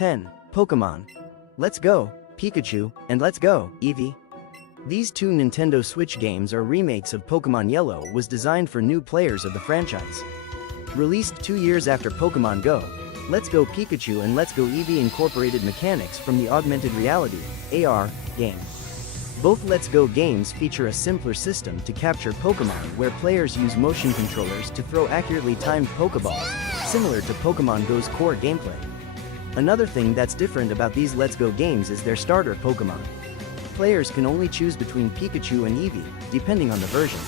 10. Pokémon. Let's Go, Pikachu, and Let's Go, Eevee. These two Nintendo Switch games are remakes of Pokémon Yellow, was designed for new players of the franchise. Released 2 years after Pokémon Go, Let's Go Pikachu and Let's Go Eevee incorporated mechanics from the augmented reality (AR) game. Both Let's Go games feature a simpler system to capture Pokémon where players use motion controllers to throw accurately timed Pokéballs, similar to Pokémon Go's core gameplay. Another thing that's different about these Let's Go games is their starter Pokémon. Players can only choose between Pikachu and Eevee, depending on the version.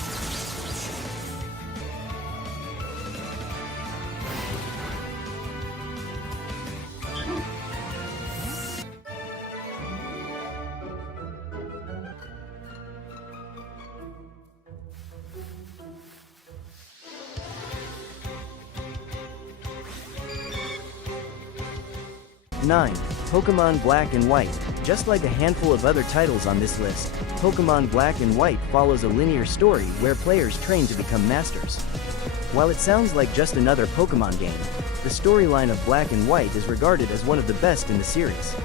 Nine. Pokémon Black and White. Just like a handful of other titles on this list, Pokémon Black and White follows a linear story where players train to become masters. While it sounds like just another Pokémon game, the storyline of Black and White is regarded as one of the best in the series.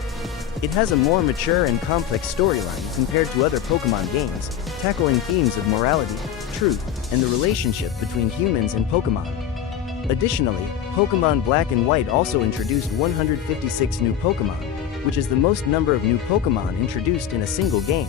It has a more mature and complex storyline compared to other Pokémon games, tackling themes of morality, truth, and the relationship between humans and Pokémon. Additionally, Pokémon Black and White also introduced 156 new Pokémon, which is the most number of new Pokémon introduced in a single game.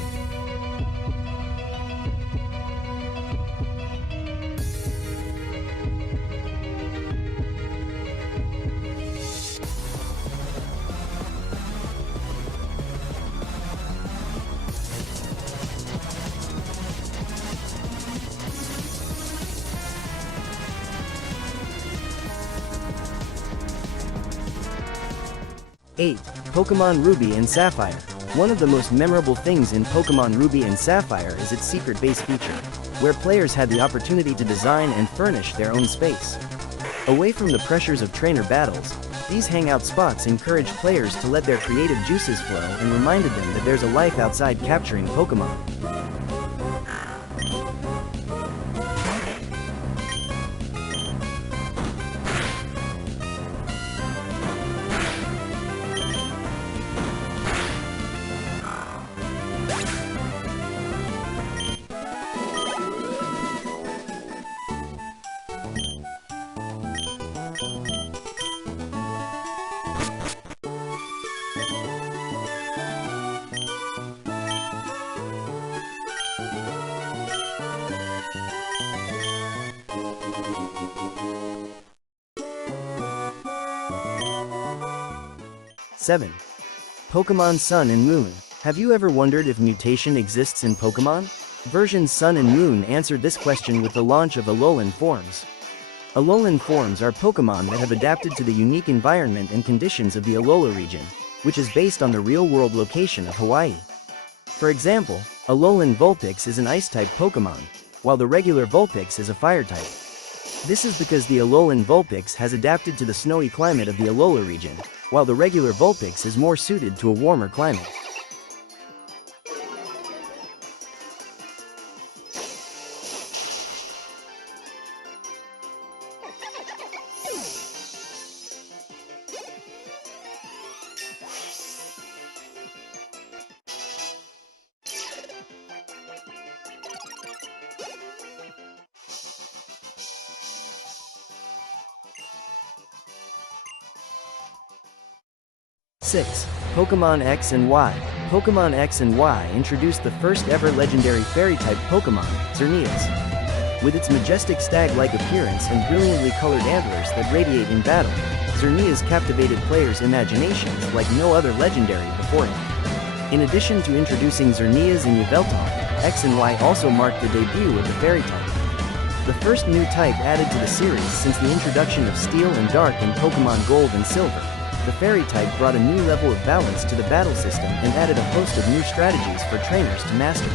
Eight. Pokémon Ruby and Sapphire. One of the most memorable things in Pokémon Ruby and Sapphire is its secret base feature, where players had the opportunity to design and furnish their own space. Away from the pressures of trainer battles, these hangout spots encourage players to let their creative juices flow and reminded them that there's a life outside capturing Pokémon. Seven. Pokémon Sun and Moon. Have you ever wondered if mutation exists in Pokémon? Version Sun and Moon answered this question with the launch of Alolan forms. Alolan forms are Pokémon that have adapted to the unique environment and conditions of the Alola region, which is based on the real-world location of Hawaii. For example, Alolan Vulpix is an Ice-type Pokémon, while the regular Vulpix is a Fire-type. This is because the Alolan Vulpix has adapted to the snowy climate of the Alola region, while the regular Vulpix is more suited to a warmer climate. Six. Pokémon X and Y. Pokémon X and Y introduced the first ever legendary fairy-type Pokémon, Xerneas. With its majestic stag-like appearance and brilliantly colored antlers that radiate in battle, Xerneas captivated players' imaginations like no other legendary before it. In addition to introducing Xerneas and Yveltal, X and Y also marked the debut of the fairy type. The first new type added to the series since the introduction of Steel and Dark in Pokémon Gold and Silver. The fairy type brought a new level of balance to the battle system and added a host of new strategies for trainers to master.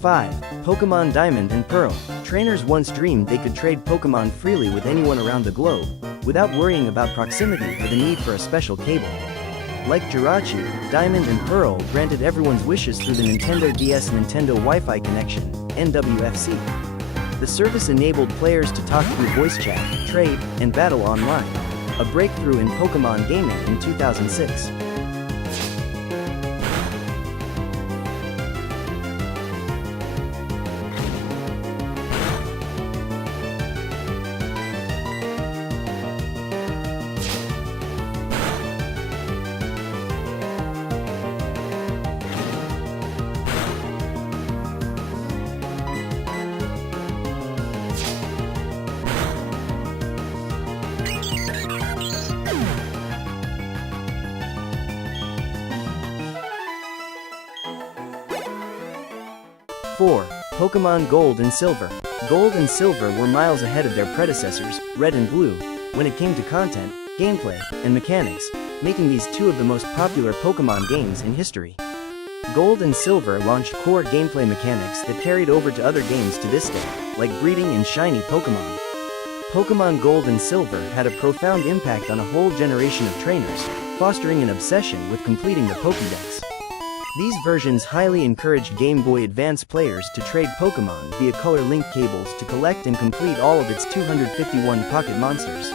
5. Pokémon Diamond and Pearl. Trainers once dreamed they could trade Pokémon freely with anyone around the globe, without worrying about proximity or the need for a special cable. Like Jirachi, Diamond and Pearl granted everyone's wishes through the Nintendo DS Nintendo Wi-Fi connection, NWFC. The service enabled players to talk through voice chat, trade, and battle online, a breakthrough in Pokémon gaming in 2006. 4. Pokémon Gold and Silver. Gold and Silver were miles ahead of their predecessors, Red and Blue, when it came to content, gameplay, and mechanics, making these two of the most popular Pokémon games in history. Gold and Silver launched core gameplay mechanics that carried over to other games to this day, like breeding and shiny Pokémon. Pokémon Gold and Silver had a profound impact on a whole generation of trainers, fostering an obsession with completing the Pokédex. These versions highly encouraged Game Boy Advance players to trade Pokémon via color link cables to collect and complete all of its 251 pocket monsters.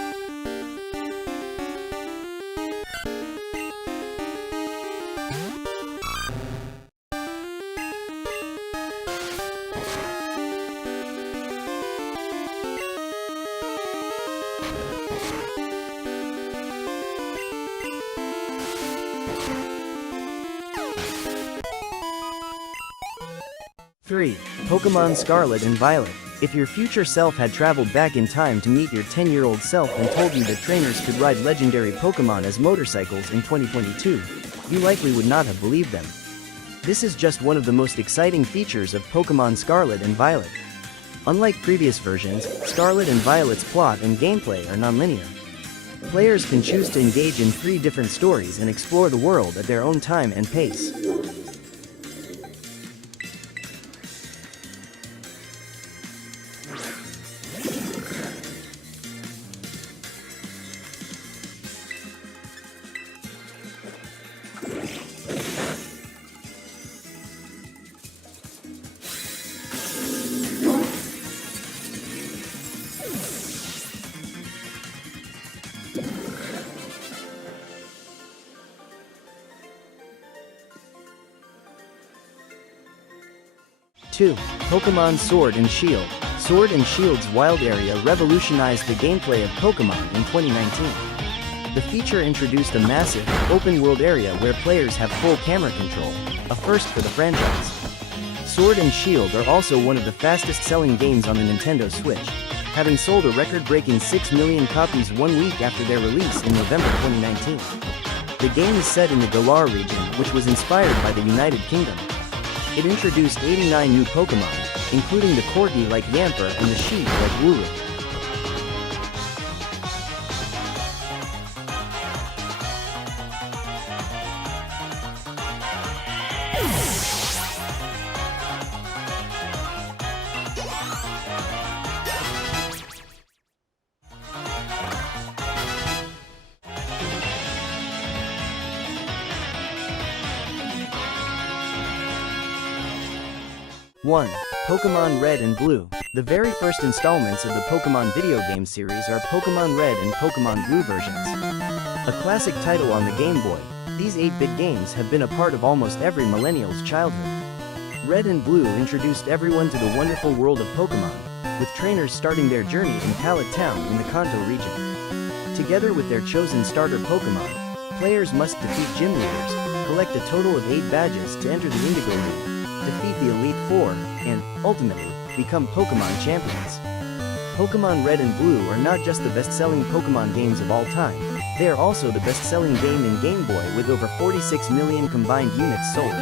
Three. Pokémon Scarlet and Violet. If your future self had traveled back in time to meet your 10-year-old self and told you that trainers could ride legendary Pokémon as motorcycles in 2022, you likely would not have believed them. This is just one of the most exciting features of Pokémon Scarlet and Violet. Unlike previous versions, Scarlet and Violet's plot and gameplay are non-linear. Players can choose to engage in 3 different stories and explore the world at their own time and pace. Two. Pokémon Sword and Shield. Sword and Shield's wild area revolutionized the gameplay of Pokémon in 2019. The feature introduced a massive, open-world area where players have full camera control, a first for the franchise. Sword and Shield are also one of the fastest-selling games on the Nintendo Switch, having sold a record-breaking 6 million copies 1 week after their release in November 2019. The game is set in the Galar region, which was inspired by the United Kingdom. It introduced 89 new Pokémon, including the Corgi like Yamper and the Sheep like Wooloo. One. Pokémon Red and Blue. The very first installments of the Pokémon video game series are Pokémon Red and Pokémon Blue versions. A classic title on the Game Boy, these 8-bit games have been a part of almost every millennial's childhood. Red and Blue introduced everyone to the wonderful world of Pokémon, with trainers starting their journey in Pallet Town in the Kanto region. Together with their chosen starter Pokémon, players must defeat gym leaders, collect a total of 8 badges to enter the Indigo League, defeat the Elite Four, and, ultimately, become Pokémon champions. Pokémon Red and Blue are not just the best-selling Pokémon games of all time, they are also the best-selling game in Game Boy with over 46 million combined units sold.